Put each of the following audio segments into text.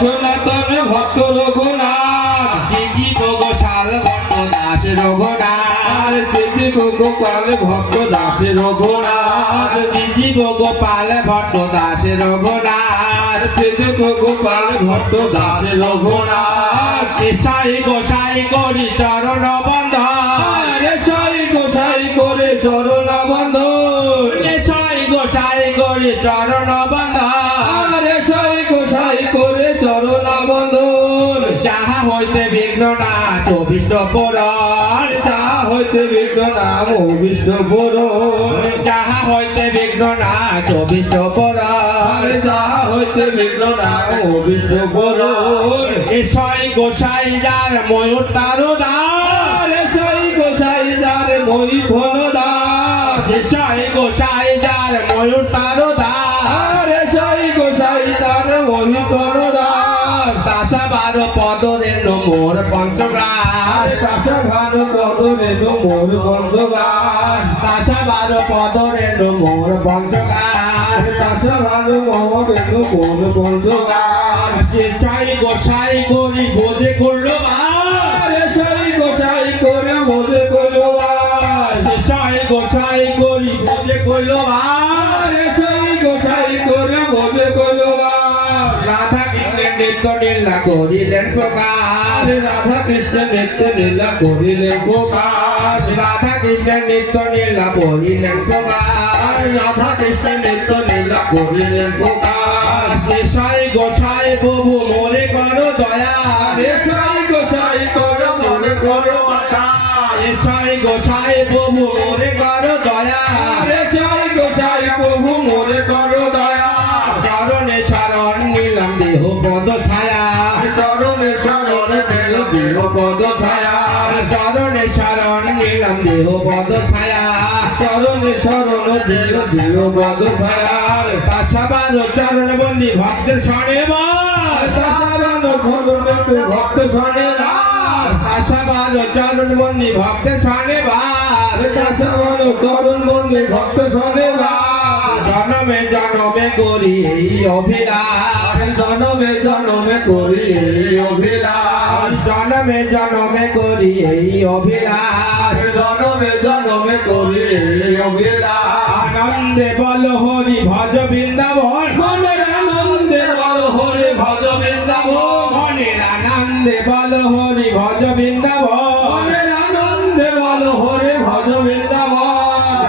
সনাতন ভক্ত রঘুনাথ শ্রীজি গোপাল ভক্ত দাস রঘুনাথ শ্রীজি গোপাল ভক্ত দাস রঘুনাথ শ্রীজি গোপাল ভক্ত দাস রঘুনাথ শ্রীজি গোপাল ভক্ত দাস রঘুনাথ গোসাই গোসাই করি চরণ বন্ধন সাই গোসাই করে চরণ বন্ধন গোসাই গোসাই করি চরণ বন্ধন সাই গোসাই করে চরণ বন্ধন যাহা হইতে বিঘ্ন না চবিষ্ট পুরন যাহা হইতে বিঘ্ন নাম বিষ্ণু পুরন যাহা হইতে বিঘ্ন না চবিষ্ট পুরন যাহা হইতে বিঘ্ন নাম বিষ্ণু পুরন গোসাই গোসাই যার ময়ূর তারু দাস সাই গোসাই যার মই ধন দাস গোসাই গোসাই যার ময়ূর তারু দাস সাই গোসাই যার মই ধন দাস তাসা বারো পদ রেণু মোর পঞ্চগ্রাম কাছা ভান কদরে মোর বন্ধগান তাসা বারো পদ রেণু মোর পঞ্চগ্রাম কাছা ভান মোর বন্ধগান গোসাই গোসাই করি বোঝে করলো সাই গোসাই করে বোঝে করলো গোসাই গোসাই করি বোঝে করলো সাই গোসাই করে বোঝে করলো রাধা কৃষ্ণের নিত্য লীলা করিলেন প্রকাশ রাধা কৃষ্ণ নিত্য লীলা করিলেন গোপাল রাধা কৃষ্ণের নিত্য লীলা করিলেন প্রকাশ রাধা কৃষ্ণ নিত্য লীলা করিলেন গোপাল গোসাই গোসাই প্রভু মোরে করো দয়া সাই গোসাই কর মনে করো মাতা গোসাই গোসাই প্রভু মোরে করো দয়া সাই গোসাই প্রভু মনে করো দয়া চরণে শরণ নিলাম দেহ পদ ছায়া চরণে চরণে পেল দেহ পদ ছায়া চরণে শরণ নিলাম দেহ পদ ছায়া চরণে শরণ দেহ দেহ পদ ছায়া তাছাবার চরণ বন্দি ভক্তের শরণে তাহারান ভগবে ভক্ত শরণে তাছাবার চরণ বন্দি ভক্তের শরণে তাহারান চরণ বন্দে ভক্ত শরণে জনমে জনমে করি এই অভিলাষ জনমে জনমে করি এই অভিলাষ জনমে জনমে করি এই অভিলাষ জনমে জনমে করি এই অভিলাষ আনন্দে বল হরি ভজ বৃন্দাবন মনের আনন্দে বল হরে ভজ বৃন্দাবন মনের আনন্দে বল হরি ভজ বৃন্দাবন মনের আনন্দে বল হরে ভজ বৃন্দাবন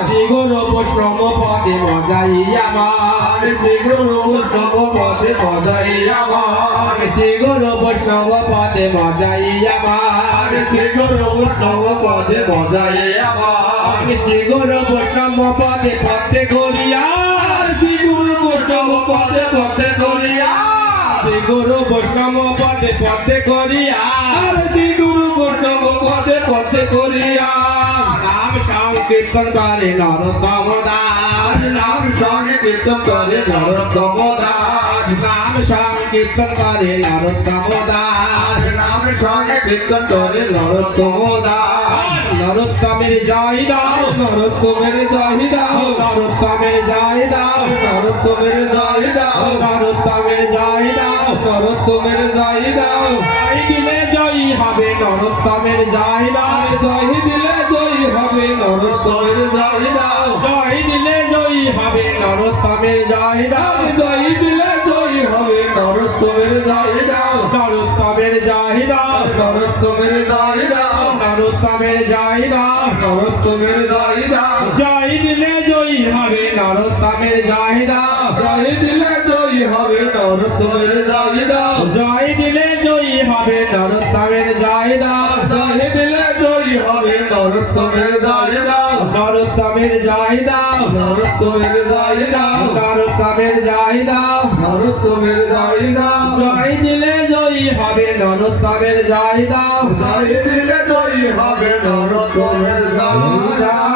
শ্রীগুরু বৈষ্ণব পদে মজাই আমার শ্রীগুরু বৈষ্ণব পদে মজাই আমার শ্রীগুরু বৈষ্ণব পদে মজাই আমার শ্রীগুরু বৈষ্ণব পদে মজাই আমার শ্রীগুরু বৈষ্ণব পদে পদে করিয়া শ্রীগুরু বৈষ্ণব পদে পদে করিয়া শ্রীগুরু বৈষ্ণব পদে পদে করিয়া শ্রীগুরু বৈষ্ণব পদে পদে করিয়া নাম সংকীর্তন করে নরোত্তম দাস নাম সংকীর্তন করে নরোত্তম দাস নাম সংকীর্তন করে নরোত্তম দাস নাম সংকীর্তন করে নরোত্তম দাস নরোত্তমের জয় দাও নরোত্তমের জয় দাও নরোত্তমের জয় দাও নরোত্তমের জয় দাও নরোত্তমের জয় দাও নরোত্তমের জয় দাও জয় দিলে জয়ী হবে নরোত্তমের জয় দাও জয় দিলে জয় হবে নরোত্তমের জয় দাও জয় দিলে জয়ী হবে নরোত্তমের জয় দাও জয় দিলে জয় হবে নরোত্তমের জয় দাও নরোত্তমের জয় দাও নরোত্তমের জয় দাও নরোত্তমের জয় দাও নরোত্তমের জয় দাও জয় দিলে জয়ী হবে নরোত্তমের জয় দাও জয় দিলে জয় হবে নরোত্তমের জয় দাও জয় দিলে জয়ী হবে নরোত্তমের জয় দাও জয় দিলে জয় হবে নরোত্তমের জয় দাও নরোত্তমের জয় দাও নরোত্তমের জয় দাও নরোত্তমের জয় দাও নরোত্তমের জয় দাও জয় দিলে জয়ী হবে নরোত্তমের জয় দাও জয় দিলে জয় হবে নরোত্তমের জয় দাও